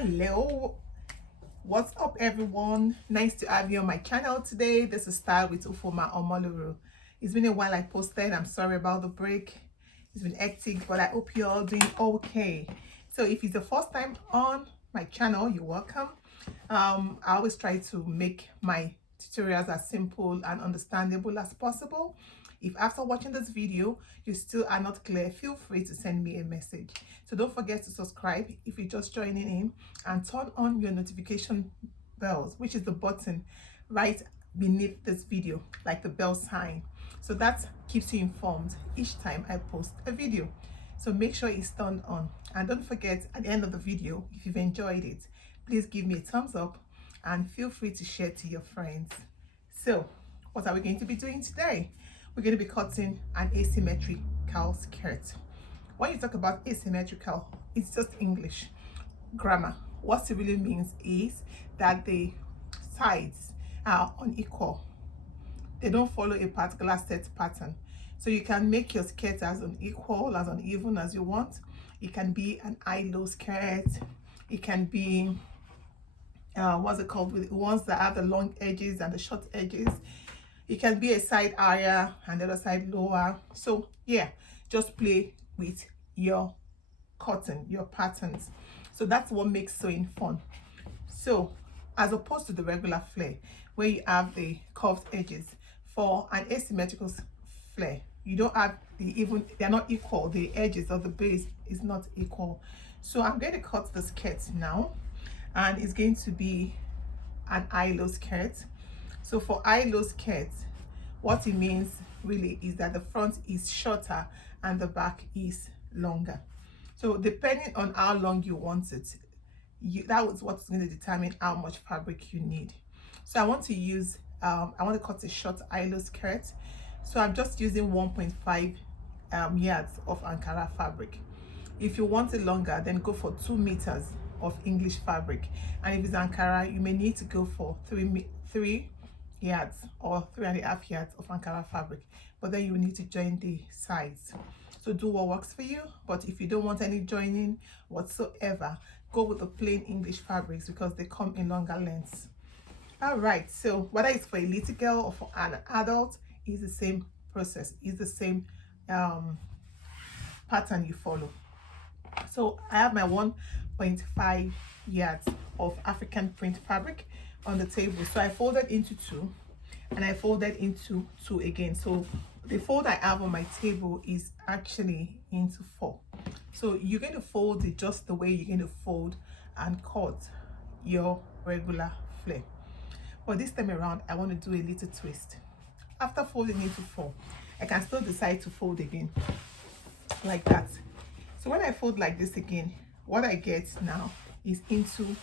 Hello, what's up everyone? Nice to have you on my channel today. This is Style with Ufoma Omoluru. It's been a while I posted. I'm sorry about the break. It's been hectic, but I hope you're all doing okay. So if it's the first time on my channel, you're welcome. I always try to make my tutorials as simple and understandable as possible. If after watching this video you still are not clear, feel free to send me a message. So don't forget to subscribe if you're just joining in, and turn on your notification bells, which is the button right beneath this video, like the bell sign. So that keeps you informed each time I post a video. So make sure it's turned on, and don't forget at the end of the video, if you've enjoyed it, please give me a thumbs up and feel free to share to your friends. So what are we going to be doing today? We're going to be cutting an asymmetrical skirt. When you talk about asymmetrical, it's just English grammar. What it really means is that the sides are unequal. They don't follow a particular set pattern. So you can make your skirt as unequal, as uneven as you want. It can be an high-low skirt. It can be what's it called, with ones that have the long edges and the short edges. It can be a side higher and the other side lower. So yeah, just play with your cotton, your patterns. So that's what makes sewing fun. So as opposed to the regular flare where you have the curved edges, for an asymmetrical flare you don't have they're not equal. The edges of the base is not equal. So I'm going to cut the skirt now, and it's going to be an high-low skirt. So for high-low skirts, what it means really is that the front is shorter and the back is longer. So depending on how long you want it, that was what's going to determine how much fabric you need. So I want to use I want to cut a short high-low skirt. So I'm just using 1.5 yards of Ankara fabric. If you want it longer, then go for 2 meters of English fabric, and if it's Ankara, you may need to go for 3 yards or 3.5 yards of Ankara fabric, but then you will need to join the sides. So do what works for you, but if you don't want any joining whatsoever, go with the plain English fabrics because they come in longer lengths. All right, so whether it's for a little girl or for an adult, it's the same process, it's the same pattern you follow. So I have my 1.5 yards of African print fabric on the table. So I folded into 2 and I folded into 2 again. So the fold I have on my table is actually into 4. So you're going to fold it just the way you're going to fold and cut your regular flare. But this time around, I want to do a little twist. After folding into 4, I can still decide to fold again like that. So when I fold like this again, what I get now is into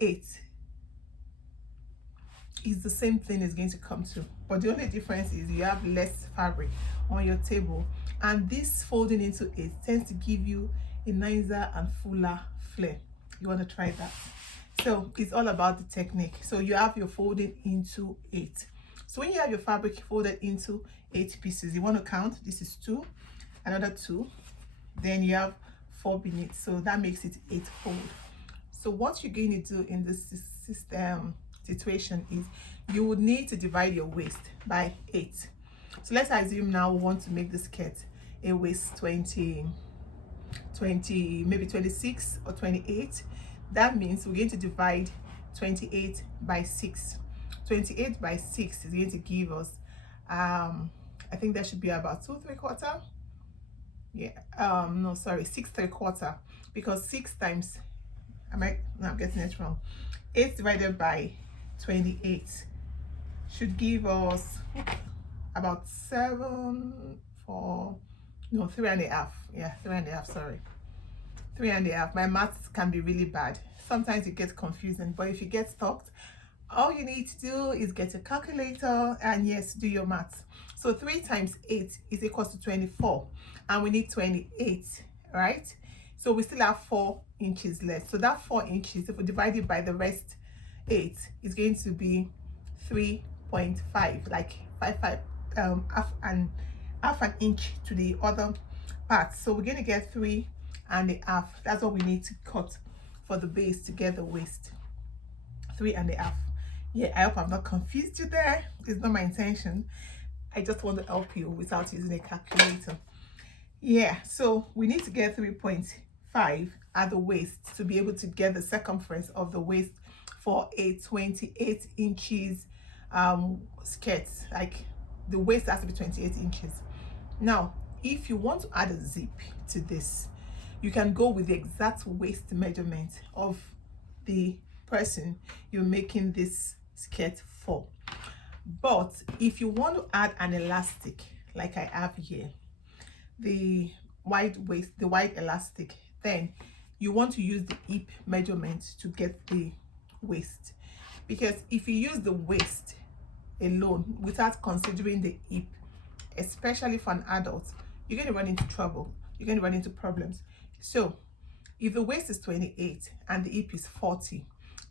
8. It's the same thing is going to come to, but the only difference is you have less fabric on your table, and this folding into 8 tends to give you a nicer and fuller flare. You want to try that? So it's all about the technique. So you have your folding into 8. So when you have your fabric folded into 8 pieces, you want to count. This is 2, another 2, then you have 4 beneath, so that makes it 8 fold. So what you're going to do in this situation is you would need to divide your waist by 8. So let's assume now we want to make the skirt a waist 20, maybe 26 or 28. That means we're going to divide 28 by 6. 28 by 6 is going to give us I think that should be about 2 3/4. Yeah, no, sorry, 6 3/4, because 6 times, I'm getting it wrong. 8 divided by 28 should give us about 7 for, no, 3.5. Yeah, 3.5, sorry, 3.5. My maths can be really bad. Sometimes it gets confusing, but if you get stuck, all you need to do is get a calculator and yes, do your maths. So 3 times 8 is equals to 24, and we need 28, right? So we still have 4 inches left. So that 4 inches, if we divide it by the rest 8, is going to be 3.5, like half an inch to the other part. So we're going to get 3.5. That's what we need to cut for the base to get the waist. 3.5. Yeah, I hope I've not confused you there. It's not my intention. I just want to help you without using a calculator. Yeah, so we need to get 3.5 at the waist to be able to get the circumference of the waist for a 28 inches skirt. Like the waist has to be 28 inches. Now, if you want to add a zip to this, you can go with the exact waist measurement of the person you're making this skirt for. But if you want to add an elastic like I have here, the wide waist, the wide elastic, then you want to use the hip measurement to get the waist. Because if you use the waist alone without considering the hip, especially for an adult, you're going to run into trouble. You're going to run into problems. So if the waist is 28 and the hip is 40,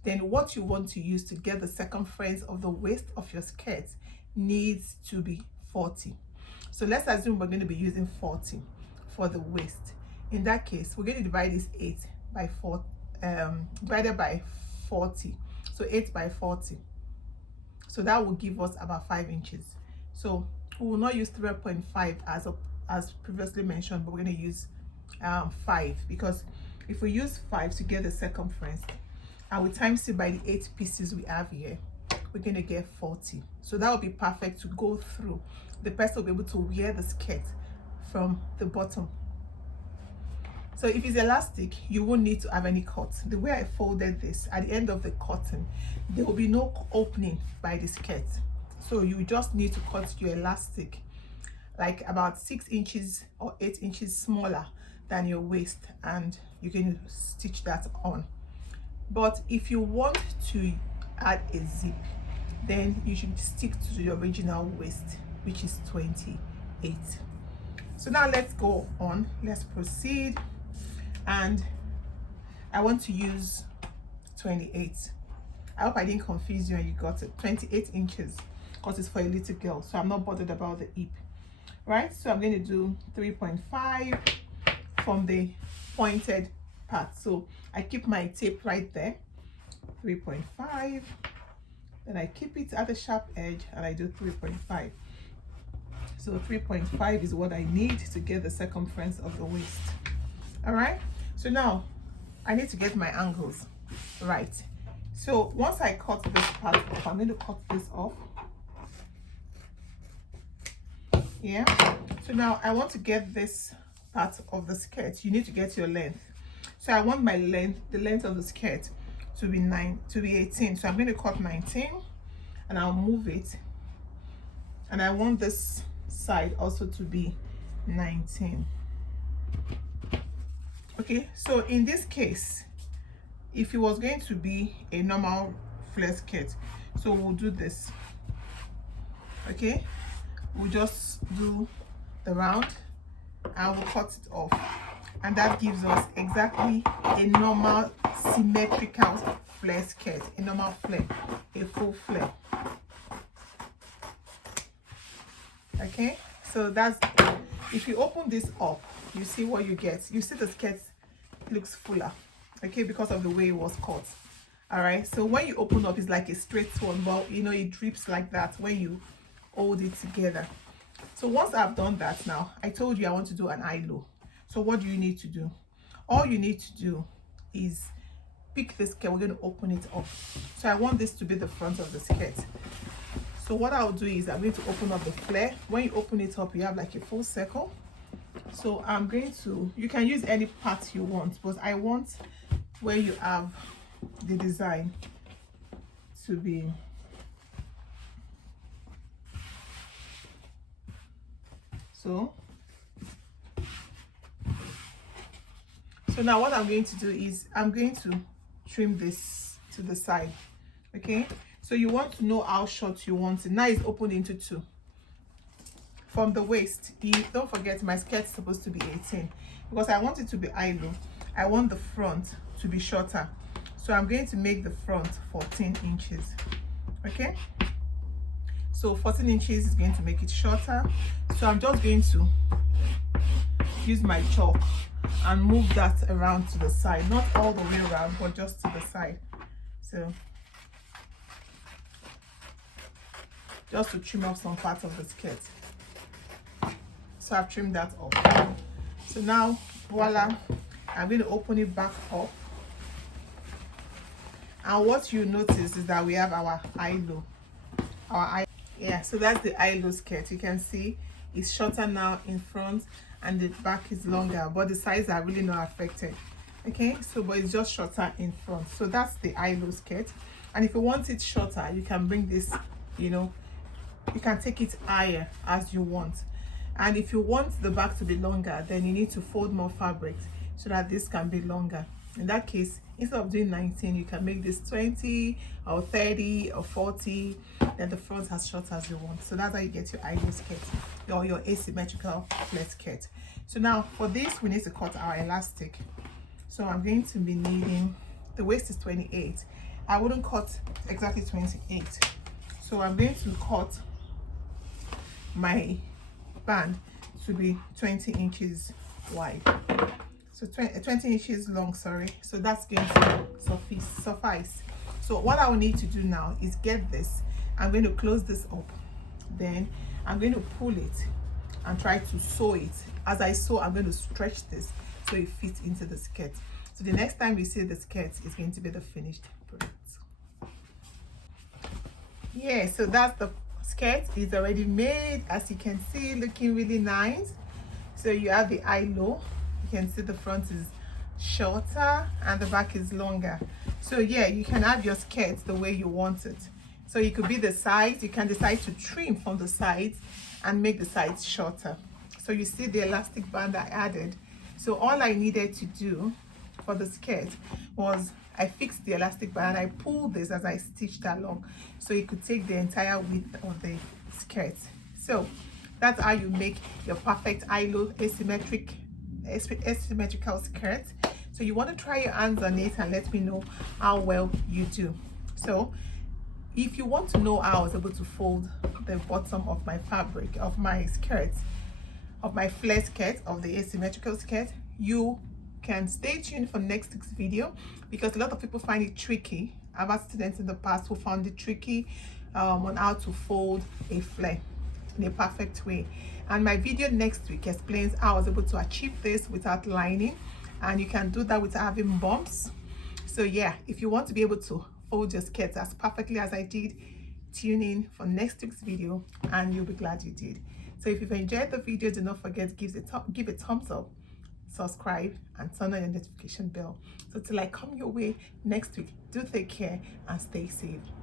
then what you want to use to get the circumference of the waist of your skirt needs to be 40. So let's assume we're going to be using 40 for the waist. In that case, we're going to divide this 8 by 4, divided by 40. So 8 by 40. So that will give us about 5 inches. So we will not use 3.5 as previously mentioned, but we're going to use 5, because if we use 5 to get the circumference and we times it by the 8 pieces we have here, we're going to get 40. So that will be perfect to go through. The person will be able to wear the skirt from the bottom. So if it's elastic, you won't need to have any cut. The way I folded this, at the end of the cutting, there will be no opening by the skirt. So you just need to cut your elastic like about 6 inches or 8 inches smaller than your waist, and you can stitch that on. But if you want to add a zip, then you should stick to the original waist, which is 28. So now let's go on, let's proceed. And I want to use 28. I hope I didn't confuse you and you got it. 28 inches, because it's for a little girl, so I'm not bothered about the hip, right? So I'm going to do 3.5 from the pointed part. So I keep my tape right there, 3.5, then I keep it at the sharp edge and I do 3.5. So 3.5 is what I need to get the circumference of the waist. All right, so now I need to get my angles right. So once I cut this part off, I'm going to cut this off. Yeah, so now I want to get this part of the skirt. You need to get your length. So I want my length, the length of the skirt, to be 18. So I'm going to cut 19 and I'll move it. And I want this side also to be 19. Okay, so in this case, if it was going to be a normal flare skirt, so we'll do this. Okay, we'll just do the round and we'll cut it off, and that gives us exactly a normal symmetrical flare skirt, a normal flare, a full flare. Okay, so that's, if you open this up, you see what you get. You see the skirt looks fuller, okay, because of the way it was cut. All right, so when you open up, it's like a straight one, but you know, it drips like that when you hold it together. So once I've done that, now I told you I want to do an eye low. So what do you need to do? All you need to do is pick this skirt. We're going to open it up. So I want this to be the front of the skirt. So what I'll do is I'm going to open up the flare. When you open it up, you have like a full circle. So I'm going to, you can use any part you want, but I want where you have the design to be so now what I'm going to do is I'm going to trim this to the side. Okay, so you want to know how short you want it. Now it's opened into 2 from the waist. Don't forget, my skirt is supposed to be 18 because I want it to be eye low. I want the front to be shorter, so I'm going to make the front 14 inches. Okay, so 14 inches is going to make it shorter. So I'm just going to use my chalk and move that around to the side, not all the way around, but just to the side. So just to trim off some parts of the skirt. So I've trimmed that off. So now, voila, I'm going to open it back up. And what you notice is that we have our eye-low. Yeah, so that's the eye-low skirt. You can see it's shorter now in front and the back is longer, but the sides are really not affected. Okay, so but it's just shorter in front. So that's the eye-low skirt. And if you want it shorter, you can bring this, you know, you can take it higher as you want. And if you want the back to be longer, then you need to fold more fabric so that this can be longer. In that case, instead of doing 19, you can make this 20 or 30 or 40, then the front as short as you want. So that's how you get your eye-low skirt or your asymmetrical flared skirt. So now for this, we need to cut our elastic. So I'm going to be needing, the waist is 28. I wouldn't cut exactly 28. So I'm going to cut my band to be 20 inches wide. So 20 inches long, sorry. So that's going to suffice. So what I will need to do now is get this. I'm going to close this up. Then I'm going to pull it and try to sew it. As I sew, I'm going to stretch this so it fits into the skirt. So the next time you see the skirt, is going to be the finished product. Yeah, so that's the skirt. Is already made, as you can see, looking really nice. So you have the eye-low. You can see the front is shorter and the back is longer. So yeah, you can have your skirt the way you want it. So it could be the sides. You can decide to trim from the sides and make the sides shorter. So you see the elastic band I added. So all I needed to do for the skirt was I fixed the elastic band and I pulled this as I stitched along, so you could take the entire width of the skirt. So that's how you make your perfect eye-low asymmetrical skirt. So you want to try your hands on it and let me know how well you do. So if you want to know how I was able to fold the bottom of my fabric of my skirt, of my flare skirt, of the asymmetrical skirt, you can stay tuned for next week's video, because a lot of people find it tricky. I've had students in the past who found it tricky on how to fold a flare in a perfect way. And my video next week explains how I was able to achieve this without lining, and you can do that without having bumps. So yeah, if you want to be able to fold your skirts as perfectly as I did, tune in for next week's video and you'll be glad you did. So if you've enjoyed the video, do not forget to give a thumbs up, subscribe, and turn on your notification bell. So till I come your way next week, do take care and stay safe.